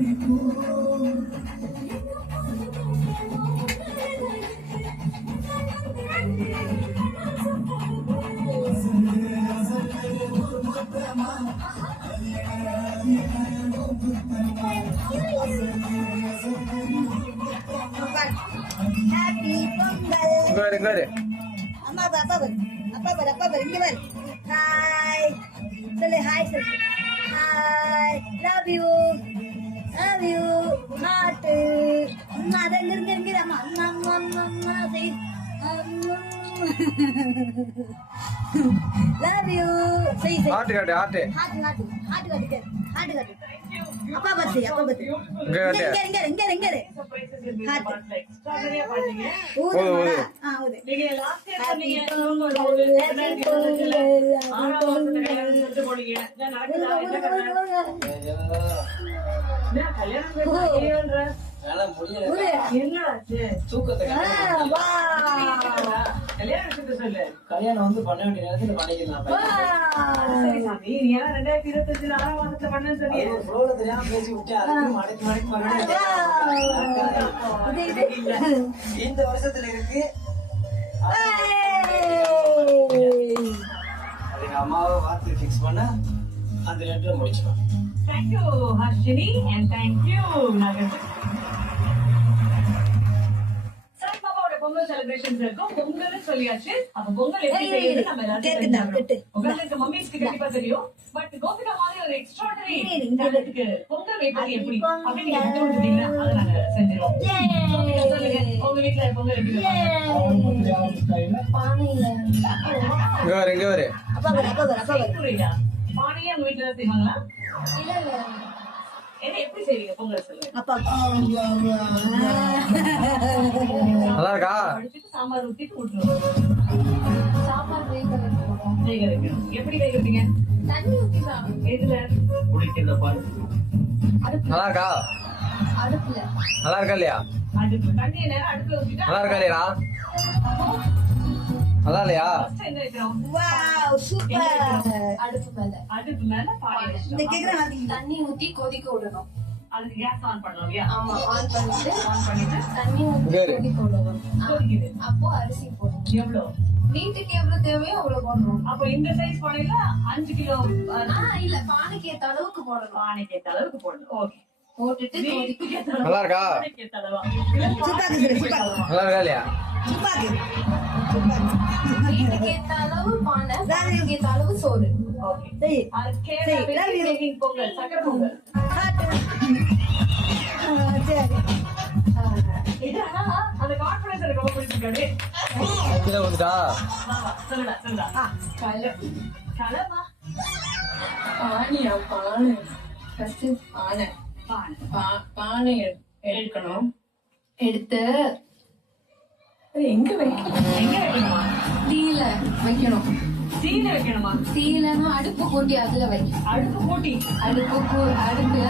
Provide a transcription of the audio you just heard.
Good. Amma apa ber? Ini ber. Hai. Sele hai sele. Hai. Love you. Heart. Ada ngir amma. Amma say. Love you. Say. Heart. Apa berarti? Enggak. Heart. கல்யாணம் வந்து பண்ண வேண்டிய நேரத்துல பண்ணிக்கலாம். தெரியாம பேசி விட்டு இந்த வருஷத்துல இருக்கு. அதுக்கு அம்மாவை வார்த்தை பிக்ஸ் பண்ண அந்த நேரத்துல முடிச்சிடும். Thank you, Harshini, and thank you, Nagar. Pongal celebrations இருக்கும். பொங்கல் சொல்லியாச்சு. அப்ப பொங்கல் எப்படி செய்யறது நம்ம எல்லாரும் உங்களுக்கு மம்மிஸ்க்கு கண்டிப்பா தெரியும். பட் கோபிகா மாதிரி ஒரு எக்ஸ்ட்ராடனரி டேலண்ட்க்கு பொங்கல் வைப்பது எப்படி அப்படி நீங்க கத்து கொடுத்தீங்கன்னா அதை நாங்க செஞ்சிருவோம். சொல்லுங்க உங்க வீட்ல பொங்கல் எப்படி பானையே உங்க வீட்டுல செய்வாங்களா? இல்ல என்ன எப்படி செய்வீங்க பொங்கல் சொல்லுங்க. நல்லா இருக்கா? சாம்பார் ஊத்திட்டு விட்டுருவோம். சாம்பார் வேக வைக்கணும். எப்படி வேக வைப்பீங்க? தண்ணி ஊத்திதான். எதுல? குடிக்கிற பால். நல்லா இருக்கா? அடுப்புல. நல்லா இருக்கா இல்லையா? அடுப்பு தண்ணியை நேரம் அடுப்புல ஊத்திட்டா நல்லா இருக்கா இல்லையா? நல்லா இல்லையா? என்ன வைக்கிறோம்? Wow super. அடுப்பு மேல பானை வச்சிட்டோம். தண்ணி ஊத்தி கொதிக்க விடணும். அதுக்கு கேஸ் ஆன் பண்ணணும் இல்லையா? ஆமா, ஆன் பண்ணிட்டு தண்ணி ஊத்தி Good. கொதிக்க விடணும். கொதிக்குது. அப்போ அரிசி போடணும். எவ்வளவு? வீட்டுக்கு எவ்வளவு தேவையோ அவ்வளவு போடணும். அப்ப இந்த சைஸ் பானையில 5 கிலோ இல்ல, பானைக்கு ஏத்த அளவுக்கு போடணும். பானைக்கு ஏத்த அளவுக்கு போடணும். ஓகே. போட்டுட்டு வீட்டுக்கு ஏத்த அளவு. நல்லா இருக்கா? பானைக்கு ஏத்த அளவா? நல்லா இருக்கா இல்லையா? வீட்டுக்கு ஏத்த அளவு பானை, பானைக்கு ஏத்த அளவு சோறு. ஓகே. அது கேரளா பேக்கிங் பொங்கல், சக்கரை பொங்கல். இது ஆனா அந்த கான்ஃபிடன்ஸ் எனக்கு ரொம்ப பிடிச்சிருக்காரு. கீழே வந்துட்டா? சொல்லுடா. கலமா பானையா? பானை ஃபர்ஸ்ட் பானை எடுக்கணும். எடுத்து எங்க வைக்கணுமா? தீயில வைக்கணும். தீயில வைக்கணுமா? தீயிலன்னா அடுப்பு கூட்டி அதுல வைக்கணும். அடுப்பு கூட்டி அடுப்புல